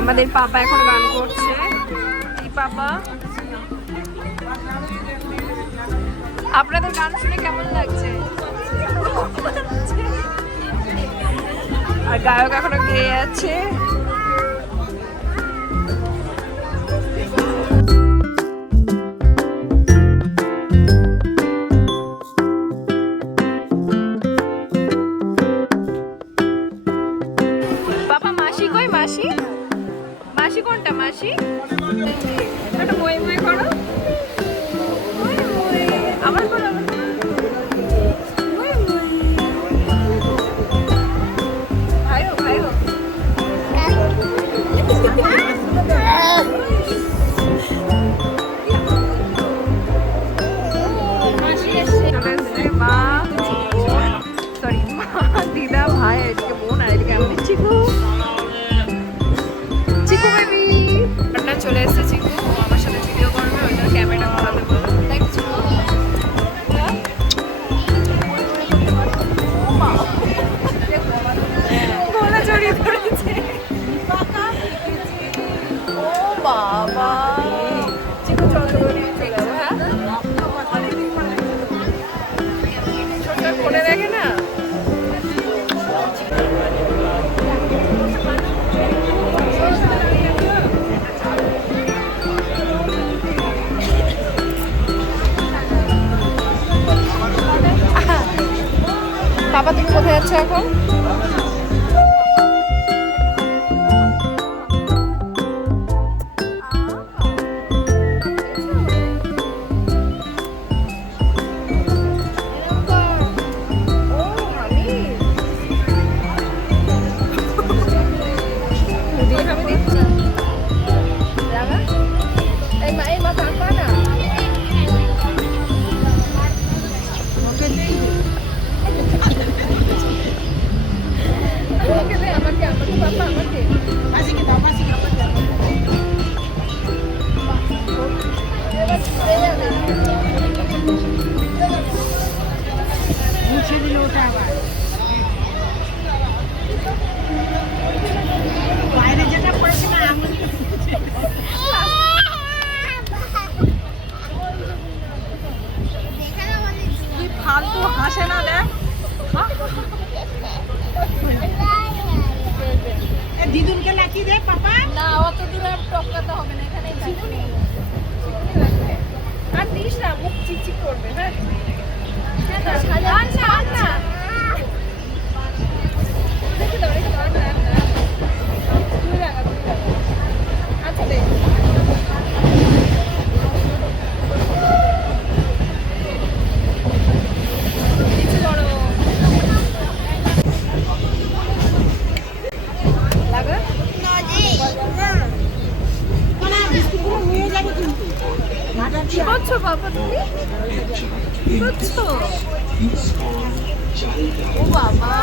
আমাদের পাপা এখন গান করছে। এই পাপা, আপনাদের গান শুনে কেমন লাগছে? আর গায়ক এখনো গেয়ে আছে। বাবা মাসি কই? মাসি, মাসি কোনটা? মাসি একটা মই মই করো, আবার করো, আবার করো। ভাইও ভাইও মা, সরি মা, দিদা, ভাই, এদিকে বোন, আর এদিকে আমি চিকু। চিকু বেবি রান্না চলে এসেছে। চিকু আমার সাথে ভিডিও করবে, ওই জন্য ক্যামেরা ঘোরাতে বললো। তাই চিকু গলা জড়িয়ে ধরেছে। ও বাবা, চিকু চল চলে যাবো। হ্যাঁ, ছোট ফোনে দেখে না। বাবা তুমি কোথায় যাচ্ছ এখন? ফালতু হাসে না, দেখ দিদুনকে লাকি দে পাপা। না অত দূরে টপকাতে হবে না, এখানেই থাকবে। আর দিস না, মুখ চিকচিক করবে। হ্যাঁ না রেখে দাও, রেখে দাও, তুই লাগা, তুই লাগা। আচ্ছা দে, কি করছো বাবা তুমি? কি করছো? ও বাবা,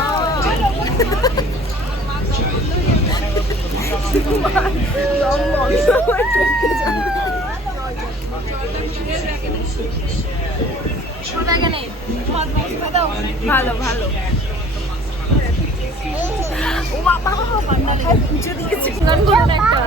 ভালো ভালো। ও বাবা, পুজো দিয়েছে। গান করো না একটা।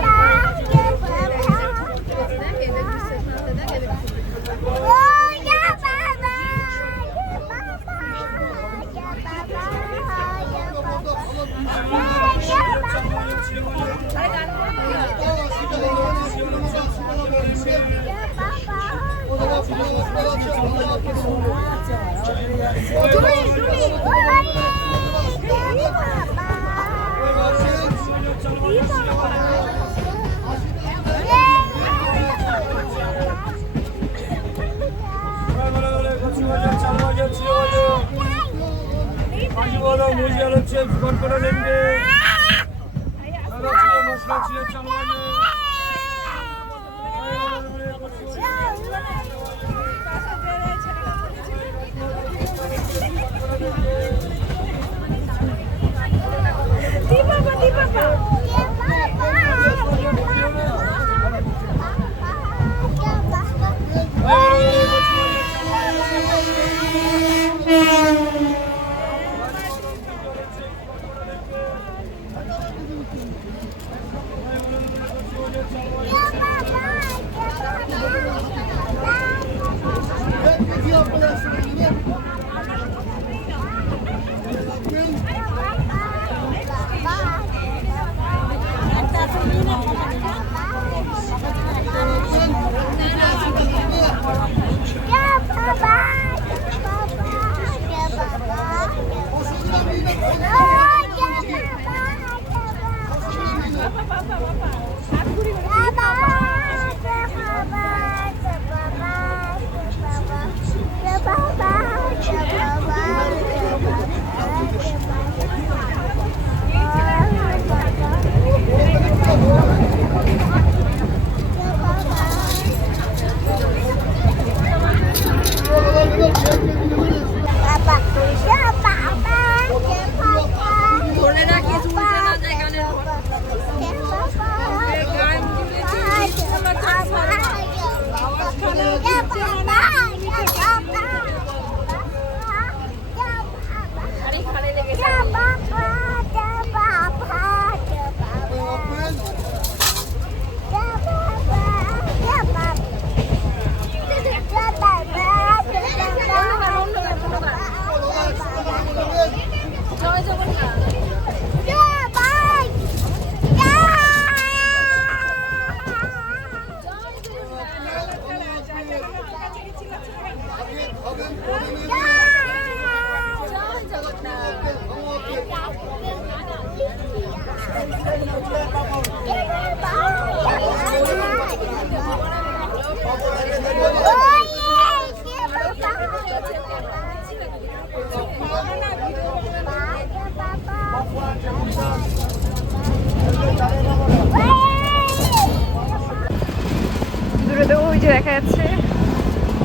দূরে তো ওই যে দেখা যাচ্ছে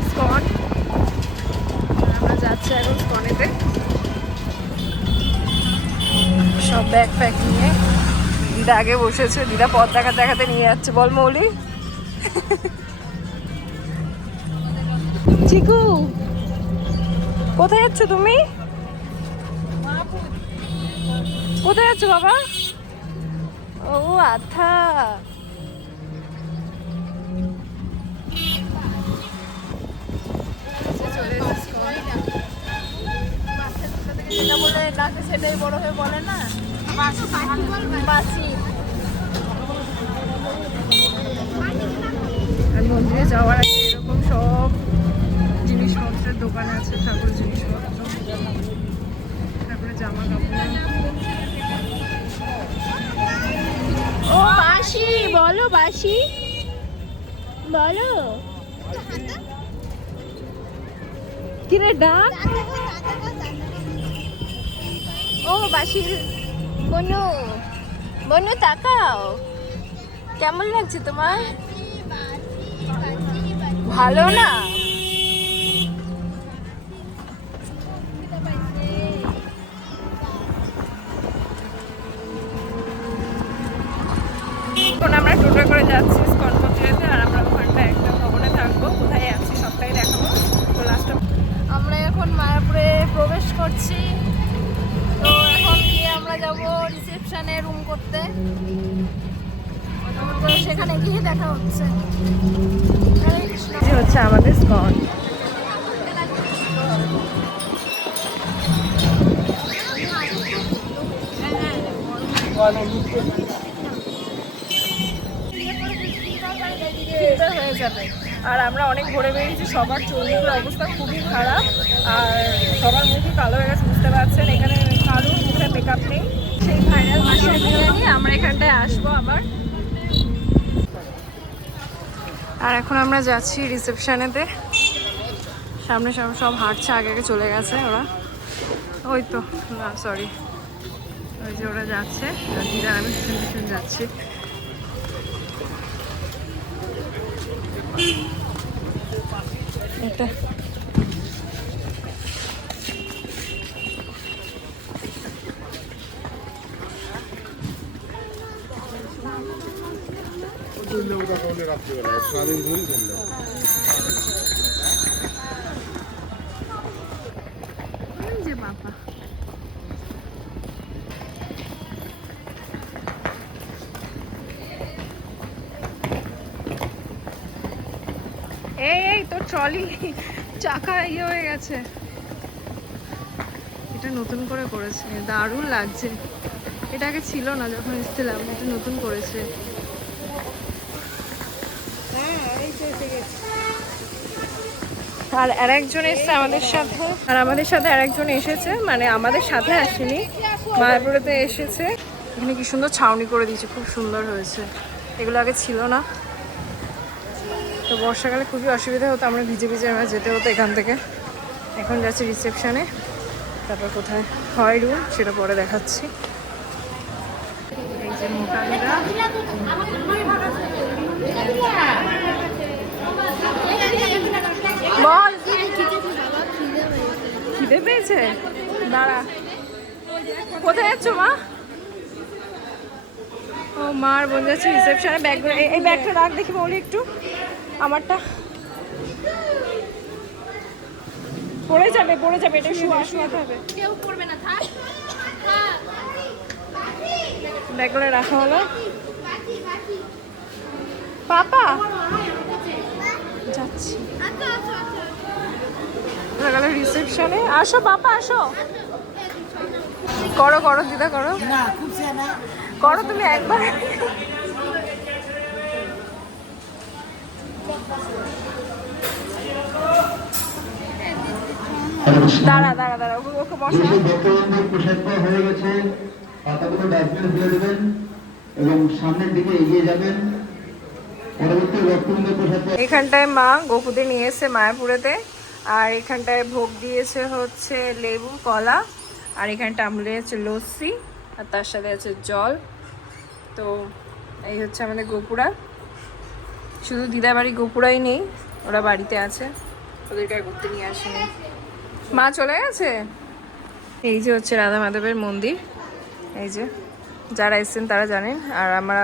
স্কন। আমরা যাচ্ছি এখন স্কনেতে, সব ব্যাগ প্যাক নিয়ে। দিদা আগে বসেছে, দিদা পথ দেখাতে দেখাতে নিয়ে যাচ্ছে। বল মৌলি। চিকু কোথায় যাচ্ছ তুমি? কোথায় যাচ্ছ বাবা? ও আথা, যেটা বলে ডাকে সেটাই বড় হয়ে বলে না, বাসি। মন্দিরে যাওয়ার আগে এরকম সব জিনিসপত্রের দোকান আছে, ঠাকুর জিনিসপত্র, তারপরে জামা কাপড়। ও বাসি বলো, বাসি বলো। কিরে ডাক। ও বাসির বনু, বনু তাকাও, কেমন লাগছে তোমার? ভালো না? এখন আমরা টোটো করে যাচ্ছি স্কন মন্দিরেতে, আর আমরা ওখানটা একটা ভবনে থাকবো। কোথায় যাচ্ছি সবটাই দেখাবো। তো লাস্টে আমরা এখন মায়াপুরে প্রবেশ করছি। তো এখন গিয়ে আমরা যাব রিসেপশনে রুম করতে, তো সেখানে গিয়ে দেখা হচ্ছে। হচ্ছে আমাদের স্কন। হয়ে যাবে। আর আমরা অনেক ঘুরে বেরিয়েছি, সবার চোখের অবস্থা খুবই খারাপ, আর সবার মুখই কালো হয়ে গেছে, বুঝতে পারছেন। এখানে কারোর মুখে মেকআপ নেই। সেই ফাইনাল মাসে নিয়ে আমরা এখানটায় আসবো আবার। আর এখন আমরা যাচ্ছি রিসেপশনেতে। সামনে সামনে সব হাঁটছে, আগে আগে চলে গেছে ওরা। ওই তো না, সরি, ওই যে ওরা যাচ্ছে, দিদা আমি পিছন পিছন যাচ্ছি। এটা সারাদিন ঘুম করলে যে বাবা এই এই তোর ট্রলি চাকা ইয়ে হয়ে গেছে। এটা নতুন করে করেছে, দারুণ লাগছে। এটা আগে ছিল না যখন এসেছিলাম, এটা নতুন করেছে। আর আরেকজন এসেছে আমাদের সাথে, আর আমাদের সাথে আরেকজন এসেছে, মানে আমাদের সাথে আসেনি, মায়াপুরেতে এসেছে। এখানে কি সুন্দর ছাউনি করে দিয়েছে, খুব সুন্দর হয়েছে। এগুলো আগে ছিল না। তো বর্ষাকালে খুবই অসুবিধা হতো, আমরা ভিজে ভিজে আমরা যেতে হতো এখান থেকে। এখন যাচ্ছি রিসেপশনে, তারপর কোথায় হয় রুম সেটা পরে দেখাচ্ছি। এই যে মোটামিরা বল, খিদে পেয়েছে? দাঁড়া, কোথায় যাচ্ছ মা? ও মার বোন যাচ্ছে রিসেপশনে। ব্যাগ, এই ব্যাগটা রাখ দেখি বলি একটু, আমারটা পড়ে যাবে, পড়ে যাবে, এটা শোয়াতে হবে। কেউ পড়বে না, থাক। ব্যাগগুলো রাখা হলো। পাপা যাচ্ছি রিসেপশনে। আসো পাপা, আসো। করো করো দিদা, করো করো তুমি একবার। দাঁড়া দাঁড়া দাঁড়া, ওকে বসা। হয়ে গেছে, পাতাগুলো ডাস্টবিনে ফেলে দেবেন এবং সামনের দিকে এগিয়ে যাবেন। এখানটায় মা গোপুদের নিয়ে এসে মায়াপুরেতে, আর এখানটায় ভোগ দিয়েছে হচ্ছে লেবু, কলা, আর এখানটা আমলে আছে লস্যি, আর তার সাথে আছে জল। তো এই হচ্ছে আমাদের গোপুরা। শুধু দিদা বাড়ি গোপুরাই নেই, ওরা বাড়িতে আছে, ওদেরকে আর ঘুরতে নিয়ে আসেনি। মা চলে গেছে। এই যে হচ্ছে রাধা মাধবের মন্দির, এই যে যারা এসেছেন তারা জানেন। আর আমরা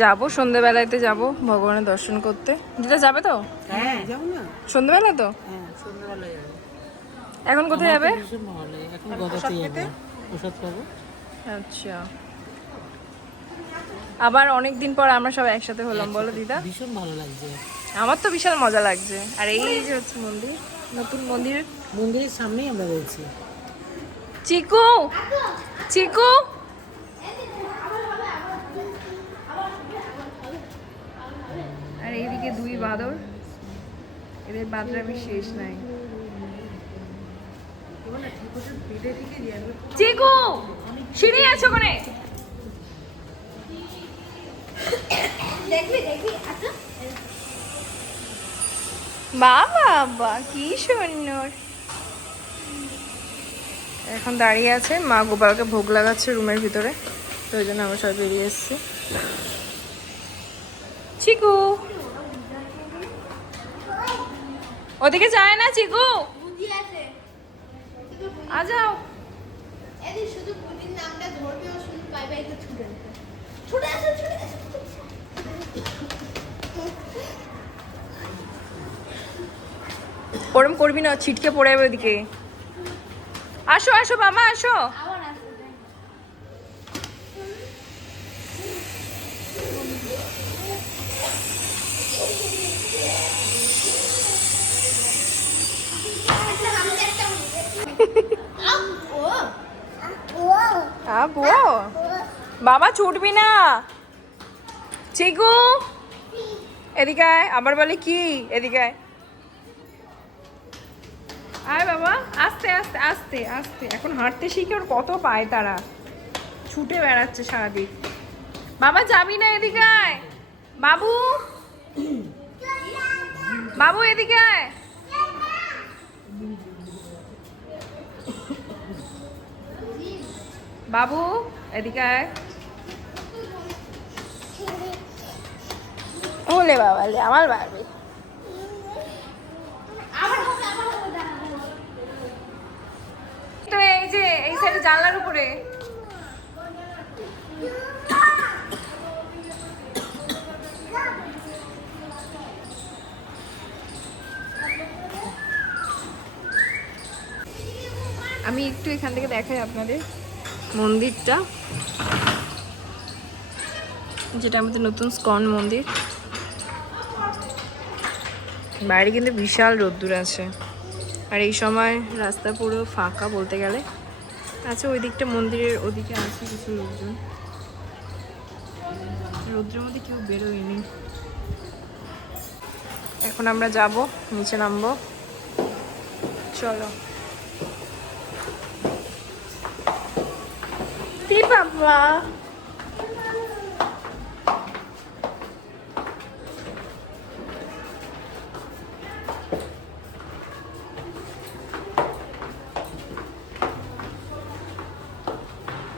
যাবো সন্ধ্যেবেলাতে, যাব ভগবানের দর্শন করতে। দিদা যাবে তো? হ্যাঁ যাবো না, সন্ধ্যেবেলা তো? হ্যাঁ সন্ধ্যাবেলায় যাবো। এখন কোথায় যাবে? এখন গদাতে যাবো, প্রসাদ পাবো। আচ্ছা, আবার অনেক দিন পর আমরা সব একসাথে হলাম, বলো দিদা? ভীষণ ভালো লাগছে, আমার তো বিশাল মজা লাগছে। আর এই যে হচ্ছে মন্দির, নতুন মন্দির, মন্দিরের সামনেই আমরা রয়েছি। চিকু, চিকু, আর এইদিকে দুই বাদর, এদের বাদরামি শেষ নাই। চিকু, সিঁড়ি আছে ওখানে, বাবা বা কি সুন্দর। এখন দাঁড়িয়ে আছে, মা গোপালকে ভোগ লাগাচ্ছে রুমের ভিতরে, তো ওই জন্য আমরা সবাই বেরিয়ে এসেছি। চিকু ওদিকে যায় না, চিকু আ যাও। ওরম করবি না, ছিটকে পড়ে যাবে ওদিকে। আসো আসো বাবা, আসো। বাবা ছুটবি না। চিকু এদিকে আয়, আবার বলে কি এদিকে আয়। আয় বাবা, আস্তে আস্তে আস্তে আস্তে, এখন হাঁটতে শিখে ওর কত পায়, তারা ছুটে বেড়াচ্ছে সারাদিন। বাবা যাবি না, এদিকে আয়। বাবু, বাবু এদিকে আয়। বাবু এদিকে আয়। ওলে বাবা লে, আমার বাড়বে। তো এই যে এই সাইডে জানলার উপরে আমি একটু এখান থেকে দেখাই আপনাদের মন্দিরটা, যেটা আমাদের নতুন স্কন মন্দির। বাইরে কিন্তু বিশাল রোদ্দুর আছে, আর এই সময় রাস্তা পুরো ফাঁকা বলতে গেলে। আচ্ছা, ওই দিকটা মন্দিরের ওদিকে আছে কিছু লোকজন, রোদ্রের মধ্যে কেউ বেরোয়নি। এখন আমরা যাব, নিচে নামবো, চলো। বাবা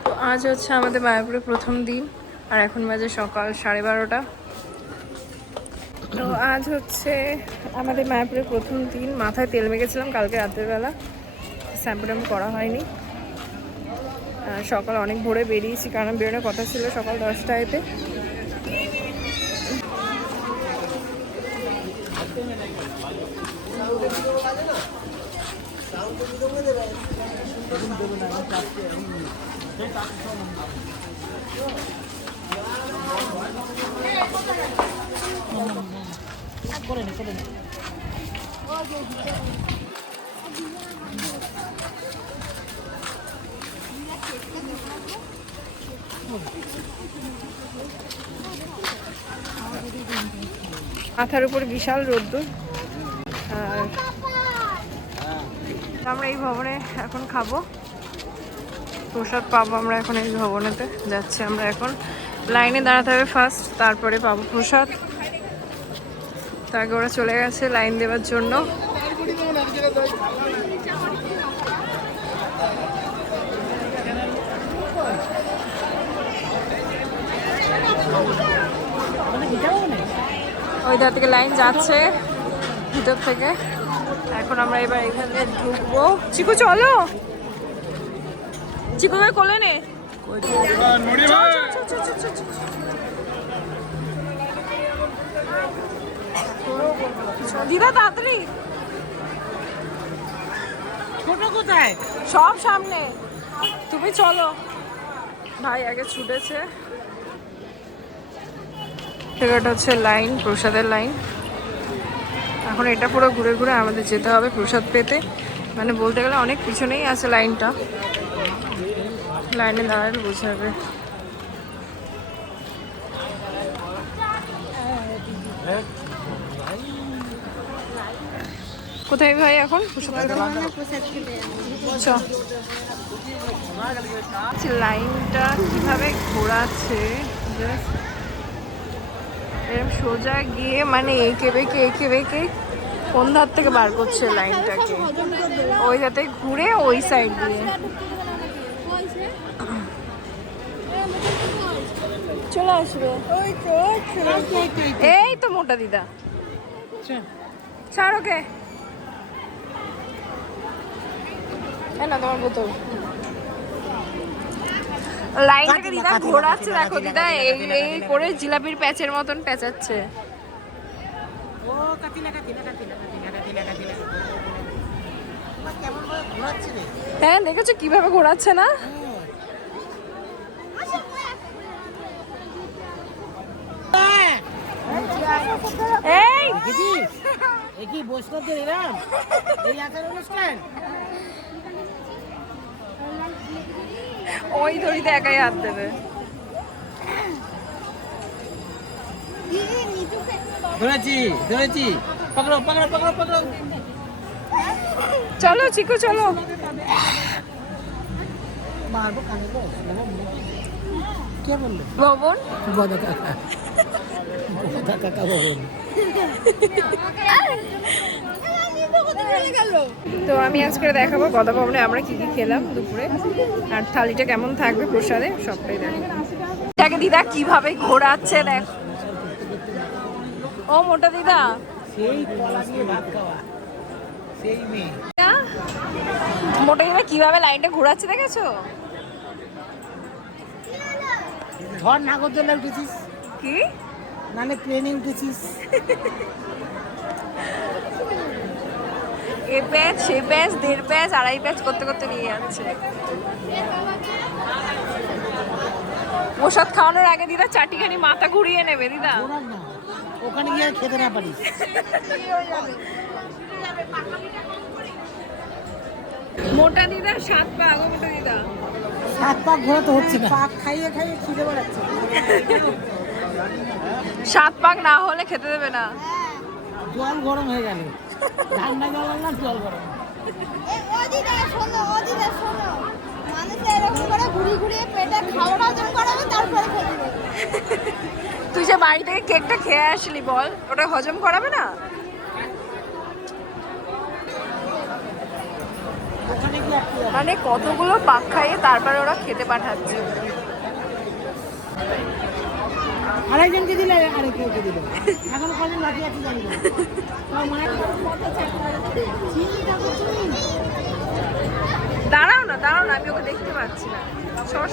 তো আজ হচ্ছে আমাদের মায়াপুরে প্রথম দিন, আর এখন বাজে সকাল 12:30। তো আজ হচ্ছে আমাদের মায়াপুরের প্রথম দিন। মাথায় তেল মেখেছিলাম কালকে রাতের বেলা, শ্যাম্পু ট্যাম্পু করা হয়নি। সকাল অনেক ভোরে বেরিয়েছি, কারণ বেরোনোর কথা ছিল সকাল 10টায়তে। মাথার উপর বিশাল রোদ্দুর। আর আমরা এই ভবনে এখন খাবো, প্রসাদ পাবো আমরা এখন এই ভবনেতে যাচ্ছি। আমরা এখন লাইনে দাঁড়াতে হবে ফার্স্ট, তারপরে পাবো প্রসাদ। তাকে ওরা চলে গেছে লাইন দেওয়ার জন্য। ওই ধার থেকে লাইন যাচ্ছে ভিতর থেকে। এখন আমরা এবার এখানে ঢুকবো। চিকু চলো, চিকুকে কোলে নে। দিদা তাড়াতাড়ি, ছোট কোথায়? সব সামনে, তুমি চলো। ভাই আগে ছুটেছে। এটা হচ্ছে লাইন, প্রসাদের লাইন। এখন এটা পুরো ঘুরে ঘুরে আমাদের যেতে হবে প্রসাদ পেতে। মানে বলতে গেলে অনেক পিছনেই আছে লাইনটা, লাইনে দাঁড়ালে বুঝে যাবে। কোথায় ভাই এখন লাইনটা কিভাবে ঘোরাচ্ছে, এরকম সোজা গিয়ে মানে এঁকে বেঁকে কোন ধার থেকে বার করছে লাইনটাকে, ওই ধাতে ঘুরে ওই সাইড দিয়ে চলে আসবে। এই তো মোটা দিদা, ছাড় ওকে। না তোমার বোতল। লাইনটাকে দিদা ঘোরাচ্ছে, দেখো দিদা এই করে জিলাপির প্যাচের মতন প্যাচাচ্ছে। হ্যাঁ দেখেছো কিভাবে ঘোরাচ্ছে না? কি বৈষ্ণবদের এরাম এই আচার অনুষ্ঠান? ওই দড়িতে একাই হাত দেবে। ধরেছি পকড়ো পকড়ো পকড়ো পকড়ো। চলো চিকু চলো। মারবো কানে তো। কে বললো? ভবন বড় কাকা। বড় কাকা ভবন। তো আমি আজকে দেখাবো গদা ভবনে আমরা কি কি খেলাম দুপুরে, আর থালিটা কেমন থাকবে প্রসাদে সবটাই দেখো। এটাকে দিদা কিভাবে ঘোরাচ্ছে দেখ। ও মোটা দিদা, সেই কলা দিয়ে ভাত খাওয়া সেই মেয়ে। মোটা দিদা কিভাবে লাইনটা ঘোরাচ্ছে দেখেছো? ধর নাগরদোলা উঠেছিস কি মানে প্লেনে উঠেছিস? এ প্যাচ সে প্যাচ 1.5 প্যাচ 2.5 প্যাচ করতে করতে নিয়ে যাচ্ছে। প্রসাদ খাওয়ানোর আগে দিদা চাটিখানি মাথা ঘুরিয়ে নেবে দিদা। ওরা না ও ওখানে গিয়ে আর খেতে না পারিস। মোটা দিদা 7 পা গো মোটা দিদা। 7 পাক ঘোরা তো হচ্ছে না। পাক খাইয়ে খাইয়ে খিদে বাড়াচ্ছে। 7 পাক না হলে খেতে দেবে না। জল গরম হয়ে গেল। ঠান্ডা জল আনলাম, জল গরম। ও দিদা শোনো, মানুষ এরকম করে ঘুরিয়ে পেটে খাওয়াটা হজম করাবে, তারপরে খেতে দেবে। তুই যে বাড়ি থেকে কেকটা খেয়ে আসলি বল, ওটা হজম করাবে না? ওখানে গিয়ে একটু মানে কতগুলো পাক খাইয়ে তারপরে ওরা খেতে পাঠাচ্ছে। আরেকজনকে দিলে আরেকজনকে দিল। এখন কজন বাকি আছে জানি না। আমার মায়ের দাঁড়াও না, আমি ওকে দেখতে পাচ্ছি না। সর।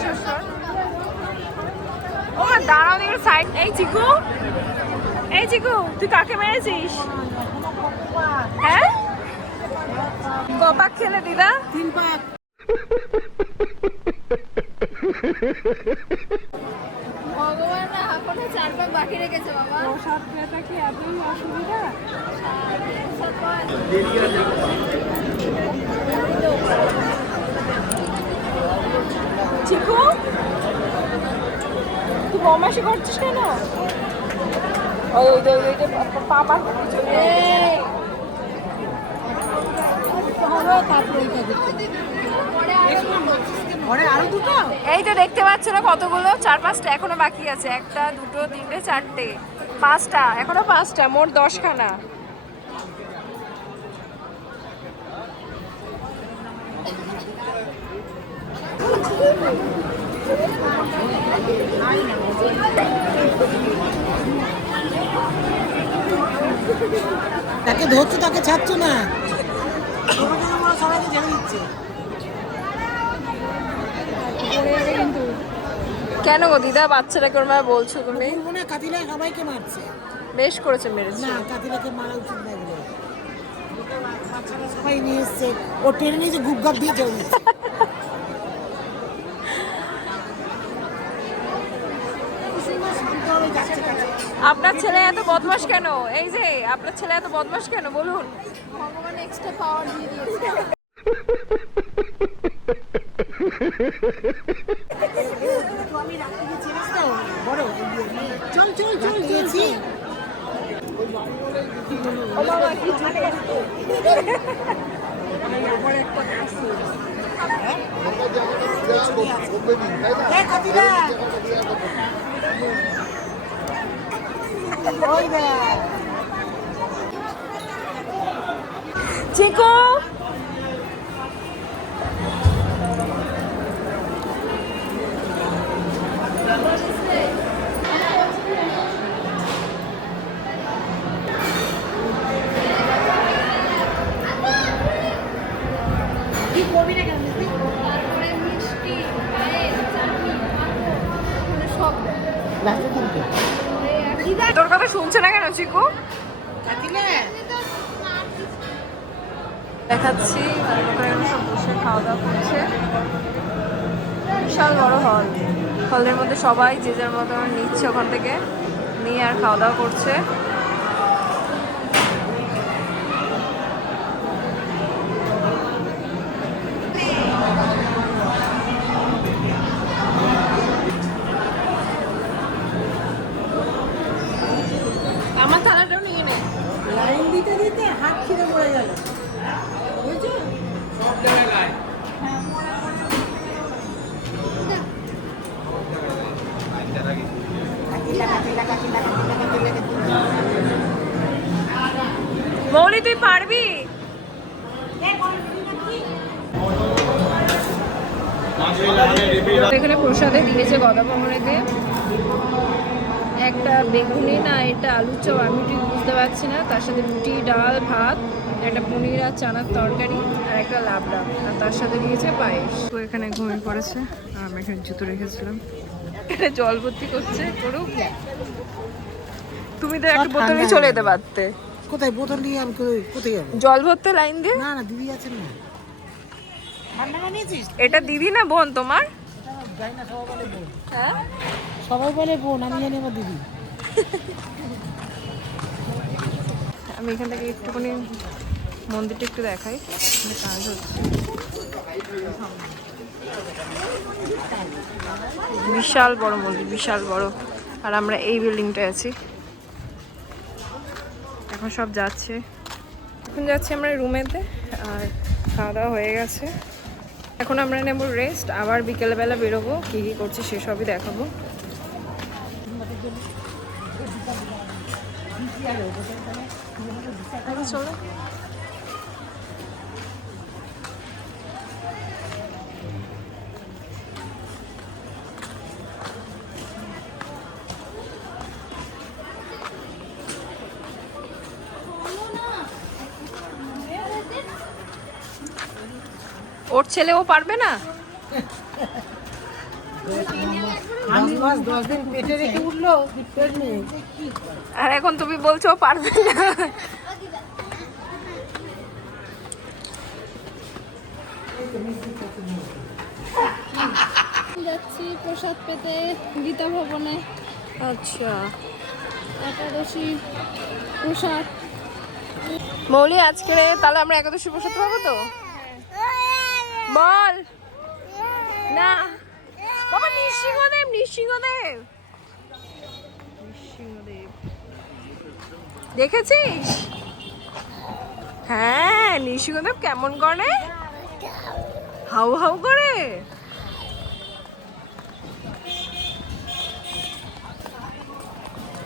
ও মা দাঁড়াও না, সাইড। এই চিকু তুই কাকে মেরেছিস? হ্যাঁ, কপাক খেলে দিদা? 3 পাক। ভগবান না এখনো 4 পাক বাকি রেখেছে বাবা। প্রসাদ পেটা কি এতই অসুবিধা? চিকু তুই বমাসি করছিস কেন? ওই পাপা এই তো দেখতে পাচ্ছ না কতগুলো? 4-5টা এখনো বাকি আছে। 1টা 2টো 3টে 4টে 5টা, এখনো 5টা, মোট 10খানা। তাকে ধরছো, তাকে ছাড়ছো না। সবাইকে ছেড়ে দিচ্ছে। কেন গো দিদা, বাচ্চাটাকে ওর মা বলছো তুমি? মনে কাতিলা সবাইকে মারছে। বেশ করেছে, মেরেছে। না, কাতিলাকে মারা উচিত না এগুলো। বাচ্চারা সবাই নিয়ে এসছে, ও টেনে নিয়েছে, গুপগাপ দিয়ে চলে গেছে। আপনার ছেলে এত বদমাশ কেন? এই যে আপনার ছেলে এত বদমাশ কেন বলুন? ভগবান এক্সট্রা পাওয়ার দিয়ে দিয়েছে। আমি রাখতে গেছি রাস্তা বড় চল চল চল গেছি। ও বাবা কি জানে? চিকু তোর কথা শুনছে না কেন চিকু? দেখাচ্ছি সব বসে খাওয়া দাওয়া করছে। বিশাল বড় হলের মধ্যে সবাই যে যার মতো নিচ্ছে, ওখান থেকে নিয়ে আর খাওয়া দাওয়া করছে। আমার থালাটাও নিয়ে নে। লাইন দিতে দিতে হাত ছিঁড়ে পড়ে গেল, বুঝছো? মৌলি তুই পারবি? এখানে প্রসাদে দিয়েছে গদাভবনেতে একটা বেগুনি না এটা আলুর চপ, আমি ঠিক বুঝতে পারছি না। তার সাথে রুটি, ডাল, ভাত, একটা পনির আর চানার তরকারি আর একটা লাবড়া, আর তার সাথে দিয়েছে পায়েস। তো এখানে ঘুমিয়ে পড়েছে, আর আমি এখানে জুতো রেখেছিলাম। এটা জল ভর্তি করছে, করুক। তুমি তো একটা বোতলে চলে যেতে পারতে। কোথায় বোতল নিয়ে আমি কোথায় যাবো? জল ভরতে লাইন দিয়ে। না না, দিদি আছেন না। ঠান্ডা নিয়েছিস? এটা দিদি না বোন তোমার? যাই না, সবাই বলে বোন। হ্যাঁ সবাই বলে বোন, আমি জানি আমার দিদি। আমি এখান থেকে একটুখানি মন্দিরটা একটু দেখাই, এখানে কাজ হচ্ছে। বিশাল বড় মন্দির, বিশাল বড়। আর আমরা এই বিল্ডিংটায় আছি। এখন সব যাচ্ছে, এখন যাচ্ছি আমরা রুমেতে। আর খাওয়া দাওয়া হয়ে গেছে, এখন আমরা নেব রেস্ট। আবার বিকেলবেলা বেরোবো, কী কী করছি সেসবই দেখাবো। চলো ওর ছেলে ও পারবে না। 10 মাস 10 দিন পেটে রেখে উঠলো পেট নিয়ে। আর এখন তুমি বলছো ও পারবে না। যাচ্ছি প্রসাদ পেতে গীতা ভবনে। আচ্ছা একাদশী প্রসাদ। মৌলি, আজকে তাহলে আমরা একাদশী প্রসাদ পাবো তো? বল না বাবা। নৃসিংহদেব, নৃসিংহদেব, নৃসিংহদেব দেখেছিস? হ্যাঁ, নৃসিংহদেব কেমন করে, হাউ হাউ করে।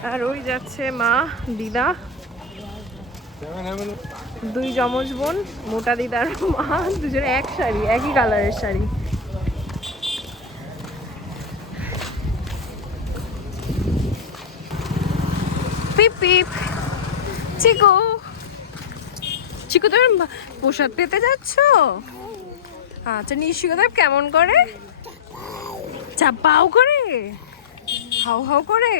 আর ওই যাচ্ছে মা, দিদা, দুই যমজ বোন, মোটা দিদার মা, দুজনে এক শাড়ি, একই কালারের শাড়ি। পিপ পিপ। চিকু, চিকু তুমি প্রসাদ পেতে যাচ্ছ? আচ্ছা, নৃসিংহদেব কেমন করে, চাপাও করে, হাউ হাউ করে।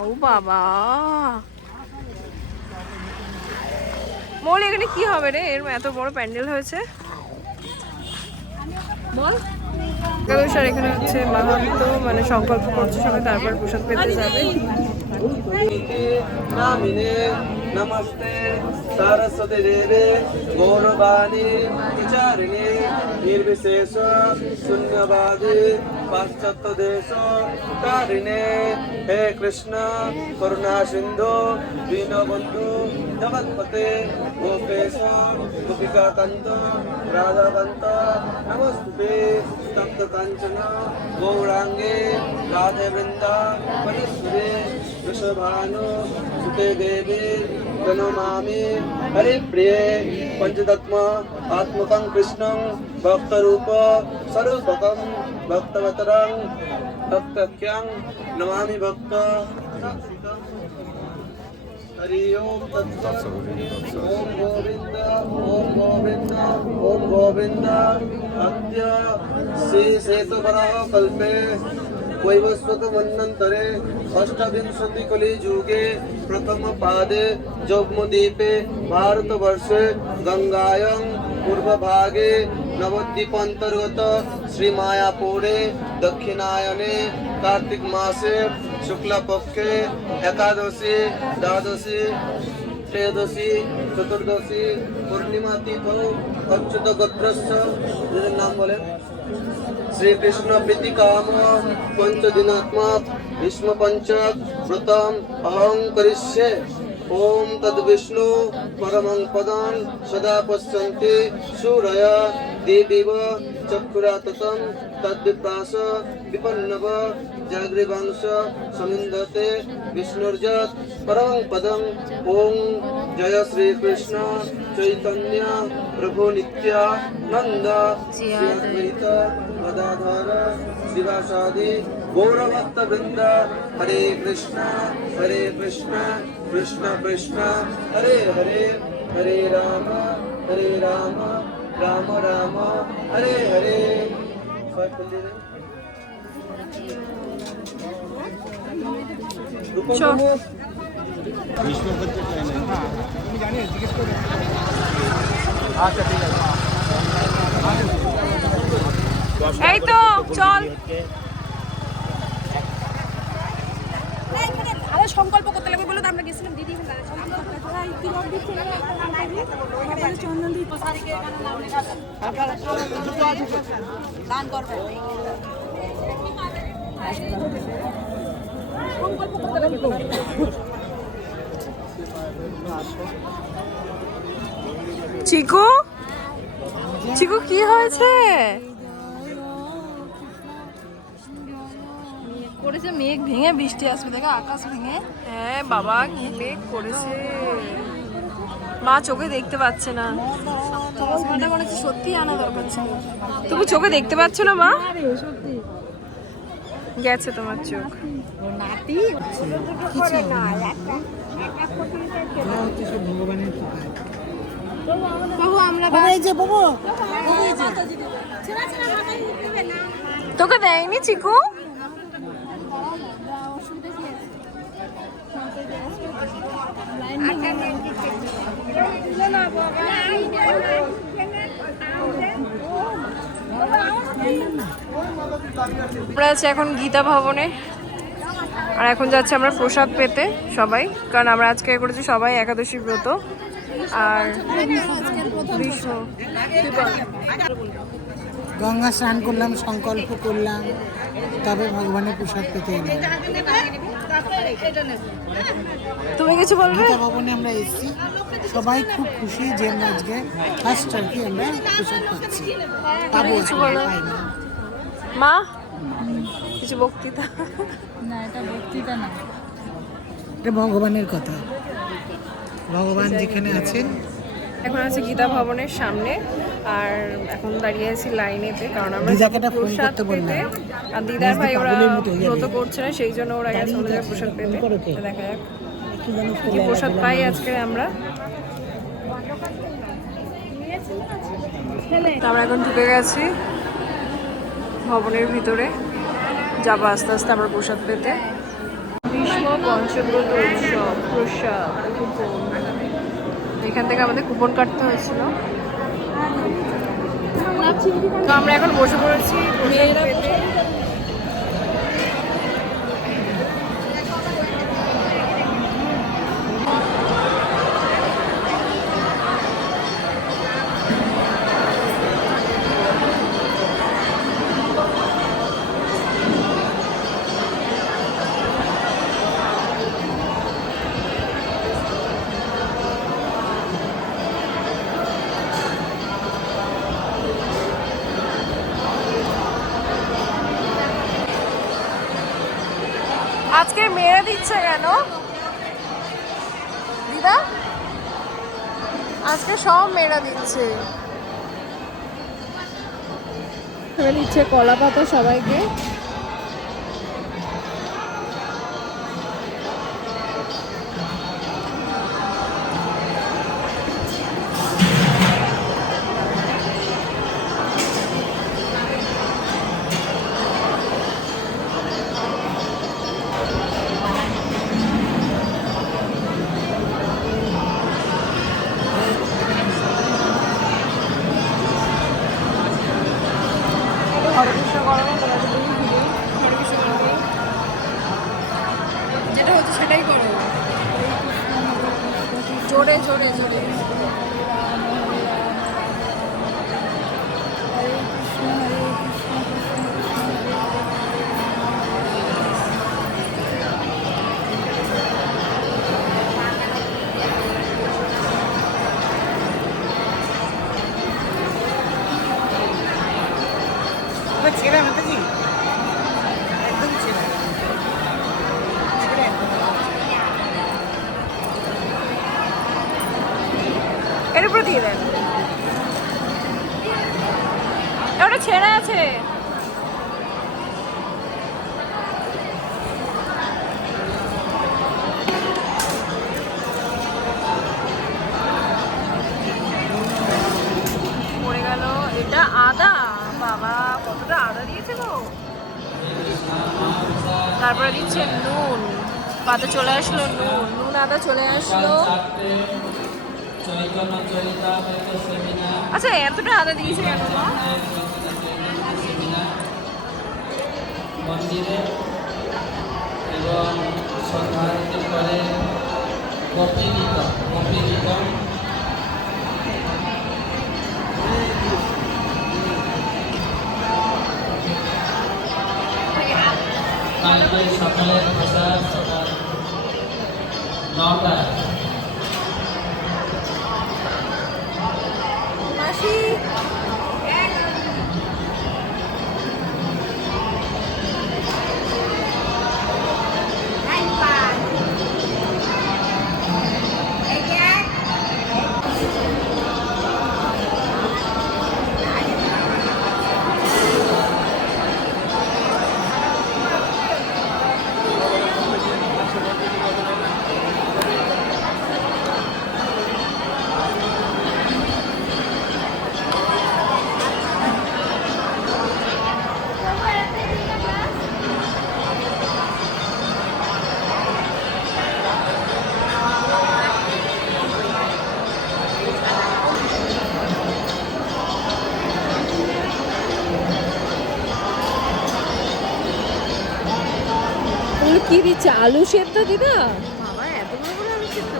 ও বাবা, মৌলি এখানে কি হবে রে? এর এত বড় প্যান্ডেল হয়েছে বল। একাদশী এখানে হচ্ছে মাহাত্ম, মানে সংকল্প করছে সবাই, তারপর প্রসাদ পেতে যাবে। नमस्ते सरस्वती देवे गौरवाणी विचारिणे निर्विशेष शून्यवादी पाश्चात्य देश तारिणे हे कृष्ण करुणा सिंधु दीनबंधु जगत्पते गोपेश गोपिका कांत राधा कांत नमस्ते तप्त कांचन गौरांगे राधे वृंदा वनेश्वरे वृषभानु सुते देवी प्रणमामि हरिप्रिये पंचतत्म आत्मकं कृष्णं भक्तरूप स्वरूपकं भक्तवतरं भक्तख्यं नमामि भक्त हरि ओम तत्सत् ओम गोविंद ओम गोविंद ओम गोविंद अद्य श्री सेतुवराह कल्पे वैवस्वत मन्वन्तरे अष्टाविंशति कलियुगे प्रथम पादे जम्मूद्वीपे भारतवर्षे गंगायां पूर्वभागे नवद्वीपान्तर्गत श्रीमायापुरे दक्षिणायने कार्तिक मासे शुक्लपक्षे एकादशी द्वादशी त्रयोदशी चतुर्दशी पूर्णिमा तिथौ अच्युत गोत्रस्य नाम बोले श्री कृष्ण प्रीति काम पंचदिनात्मक भीष्म पंचक व्रतम अहं करिष्ये ओम तद विष्णु परमं पदं सदा पश्यन्ति सूरय देवीव चक्षुराततं तद्विप्रास विपन्नव जागृवांश समिन्धते विष्णुर्जत् परमं पदं ओम जय श्री कृष्ण चैतन्य प्रभु नित्यानंद श्री अद्वैत गदाधर शिवासादि गौरभक्त वृंद हरे कृष्ण कृष्ण कृष्ण हरे हरे हरे राम राम राम हरे हरे। এই তো চল। সংকল্প করতে লাগবে বলে তো আমরা গেছিলাম দিদি চন্দন দিই দান করবে সংকল্প করতে লাগবে। চিকু চিকু কি হয়েছে? করেছে মেঘ ভেঙে বৃষ্টি আসবে, দেখো আকাশ ভেঙে। হ্যাঁ বাবা কি মেঘ করেছে, মা চোখে দেখতে পাচ্ছে না। চশমাটা মনে হচ্ছে সত্যি আনা দরকার ছিল। তুমি চোখে দেখতে পাচ্ছ না মা? গেছে তোমার চোখ। বাবু আমরা তোকে দেয়নি চিকু? আমরা আছি এখন গীতা ভবনে, আর এখন যাচ্ছি আমরা প্রসাদ পেতে সবাই, কারণ আমরা আজকে করেছি সবাই একাদশী ব্রত। আর গঙ্গা স্নান করলাম, সংকল্প করলাম, তবে ভগবানের প্রসাদ পেতে এলাম। তুমি কিছু বলবে? গীতা ভবনে আমরা এসেছি, সবাই খুব খুশি যে আমরা আজকে ফার্স্ট আর কি আমরা প্রসাদ পাচ্ছি। পাবো, কিছু বলো মা, কিছু বক্তৃতা? না এটা বক্তৃতা না, এটা ভগবানের কথা, ভগবান যেখানে আছেন। এখন আছে গীতা ভবনের সামনে, আর এখন দাঁড়িয়ে আছি লাইনেতে, কারণ আমরা প্রসাদ পেতে। আর দিদার ভাই ওরা ব্রত করছে না, সেই জন্য ওরা গেছে ওদের প্রসাদ পেতে। দেখা যাক কি প্রসাদ পাই আজকে আমরা। আমরা এখন ঢুকে গেছি ভবনের ভিতরে, যাবো আস্তে আস্তে আমরা প্রসাদ পেতে। গ্রীষ্ম পঞ্চব্রত উৎসব প্রসাদ কুপন, এখান থেকে আমাদের কুপন কাটতে হয়েছিল। তো আমরা এখন বসে পড়েছি প্রসাদ পেতে। আজকে মেয়েরা দিচ্ছে কেন দিদা? আজকে সব মেয়েরা দিচ্ছে, দিচ্ছে কলা পাতা সবাইকে। যেটা হচ্ছে সেটাই করো, জোরে জোরে জোরে। ছেড়ে মাতাজি একদম ছেড়ে এর উপরে দিয়ে দেন, ওটা ছেড়ে আছে। পড়ে গেল, এটা আদা, বাবা কতটা আদা দিয়েছে গো। তারপরে দিচ্ছে নুন, পাতে চলে আসলো নুন, নুন আদা চলে আসলো। আচ্ছা এতটা আদা দিয়েছে কেন মা? মন্দিরে এবং সম্মানিত করে কপি গীতম কালকে সকালের প্রসাদ সকাল 9টায়। মাসি এগুলো কি দিচ্ছে? আলু সেদ্ধ দিদা? বাবা এত বড় বড় আলু সেদ্ধ!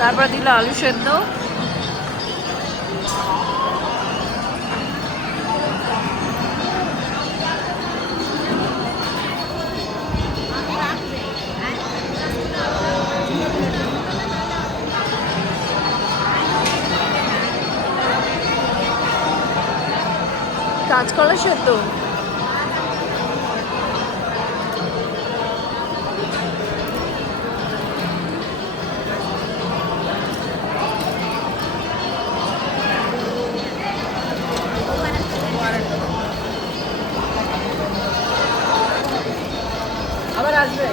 তারপর দিল আলু সেদ্ধ। কাঁচকলা সেদ্ধ। আবার আসবে।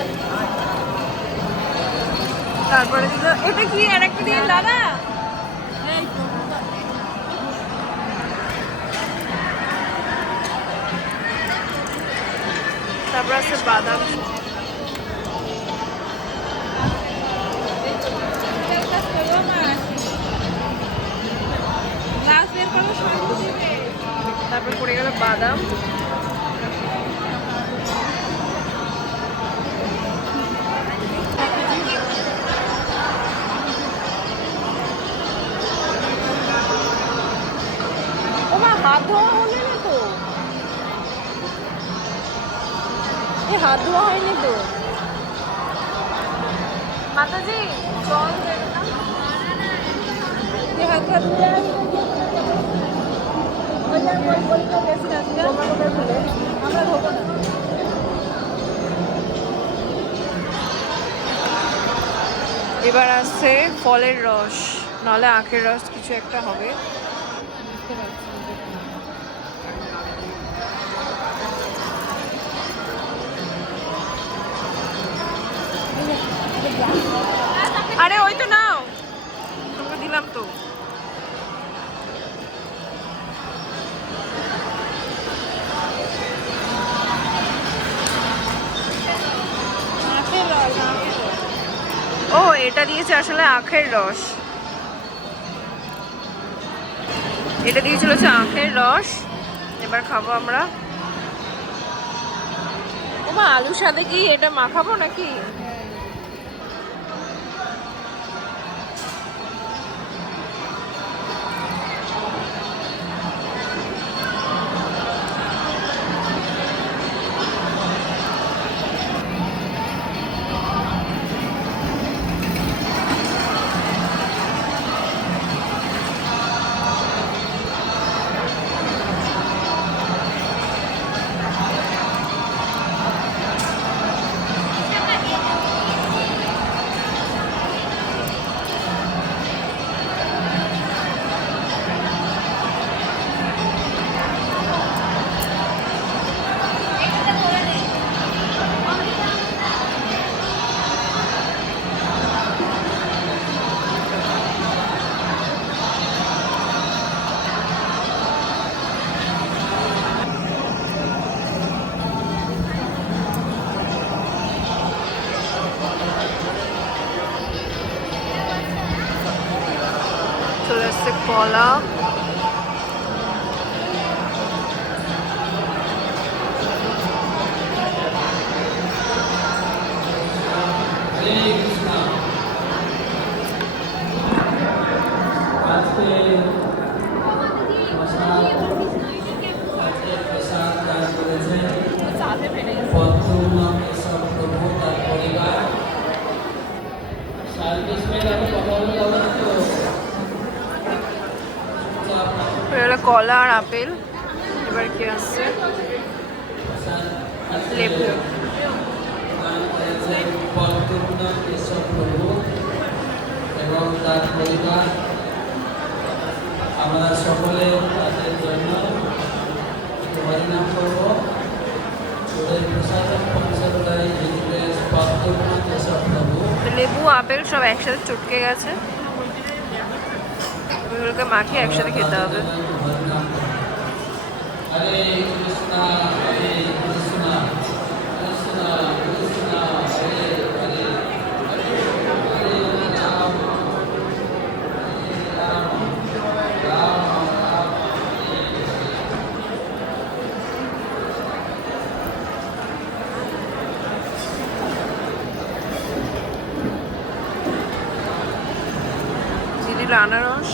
তারপরে দিল এটা কি আরেকটা দিয়ে দাদা। তারপর আছে বাদাম। তারপর পড়ে গেল বাদাম। ওমা হাত ধোয়া হলো না তো? হাত ধোয়া হয়নি তো? মাতাজি জল হাত হাত ধুয়ে আমরা ধোবো না। এবার আসছে ফলের রস, নাহলে আখের রস কিছু একটা হবে। আরে ওই তো নাও, তোমরা দিলাম তো। ও এটা দিয়েছে আসলে আখের রস, এটা দিয়েছিল হচ্ছে আখের রস। এবার খাবো আমরা। ওমা আলুর সাথে কি এটা মাখাবো নাকি? হচ্ছে কলা, আজকে প্রসাদ দান করেছেন পদ্মনাভ কেশব প্রভু তার পরিবার। সার্ভিস মেন আমি কথা বলে যাবো না তো। এটা কলা আর আপেল। এবার কি আসছে? লেবু। দান করেছেন পদ্মনাভ কেশব প্রভু এবং তার পরিবার। আমরা সকলে তাদের জন্য হরিনাম করব। প্রসাদ পঞ্চদারী জিনিস পদ্মনাভ কেশব প্রভু। লেবু আপেল সব একসাথে চটকে গেছে, ওগুলোকে মাখিয়ে একসাথে খেতে হবে। হরে কৃষ্ণ হরে কৃষ্ণ কৃষ্ণ কৃষ্ণ হরে হরে হরে রাম রাম রাম রাম। দিদির আনারস।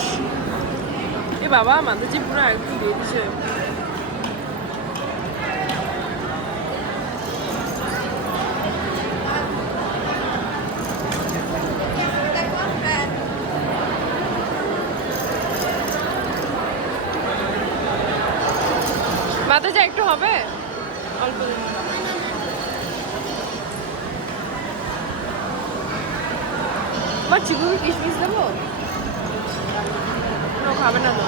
এ বাবা মাতাজি পুরো একদম দিয়ে দিচ্ছে। মাতাজি একটু হবে অল্প দিন। আমার চিকুকে কিশমিশ দেবো? খাবে না তো।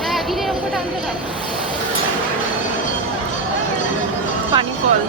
হ্যাঁ দিদির ওপর টানতে পারে। পানি ফল।